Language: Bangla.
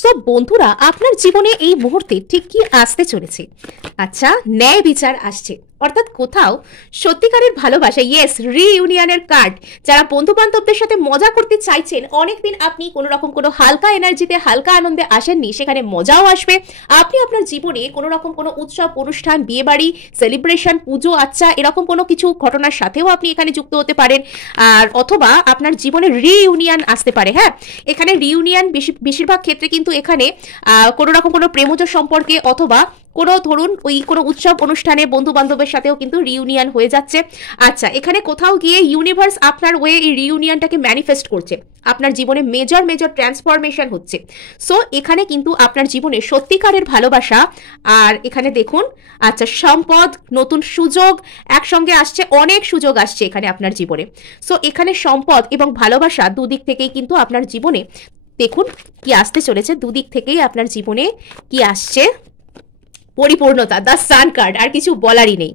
সো বন্ধুরা, আপনার জীবনে এই মুহূর্তে ঠিক কি আসতে চলেছে? আচ্ছা, ন্যায় বিচার আসছে, অর্থাৎ কোথাও সত্যিকারের ভালোবাসা, ইয়েস, রিইউনিয়নের কার্ড। যারা বন্ধু বান্ধবদের সাথে মজা করতে চাইছেন, অনেকদিন আপনি কোনো রকম কোনো হালকা এনার্জিতে হালকা আনন্দে আসেননি, সেখানে মজাও আসবে। আপনি আপনার জীবনে কোনো রকম কোনো উৎসব অনুষ্ঠান, বিয়ে বাড়ি, সেলিব্রেশন, পুজো আচ্ছা এরকম কোনো কিছু ঘটনার সাথেও আপনি এখানে যুক্ত হতে পারেন। আর অথবা আপনার জীবনে রিইউনিয়ন আসতে পারে। হ্যাঁ, এখানে রিইউনিয়ন বেশিরভাগ ক্ষেত্রে কিন্তু এখানে কোনো রকম কোনো প্রেমজ সম্পর্কে অথবা কোনো ধরুন ওই কোনো উৎসব অনুষ্ঠানে বন্ধু বান্ধবের সাথেও কিন্তু রিউনিয়ন হয়ে যাচ্ছে। আচ্ছা, এখানে কোথাও গিয়ে ইউনিভার্স আপনার ওয়ে এই রিউনিয়নটাকে ম্যানিফেস্ট করছে, আপনার জীবনে মেজর মেজর ট্রান্সফরমেশন হচ্ছে। সো এখানে কিন্তু আপনার জীবনে সত্যিকারের ভালোবাসা, আর এখানে দেখুন আচ্ছা সম্পদ, নতুন সুযোগ একসঙ্গে আসছে, অনেক সুযোগ আসছে এখানে আপনার জীবনে। সো এখানে সম্পদ এবং ভালোবাসা দুদিক থেকেই কিন্তু আপনার জীবনে দেখুন কি আসতে চলেছে, দুদিক থেকেই আপনার জীবনে কি আসছে, পরিপূর্ণতা, দ্য সান কার্ড, আর কিছু বলারই নেই।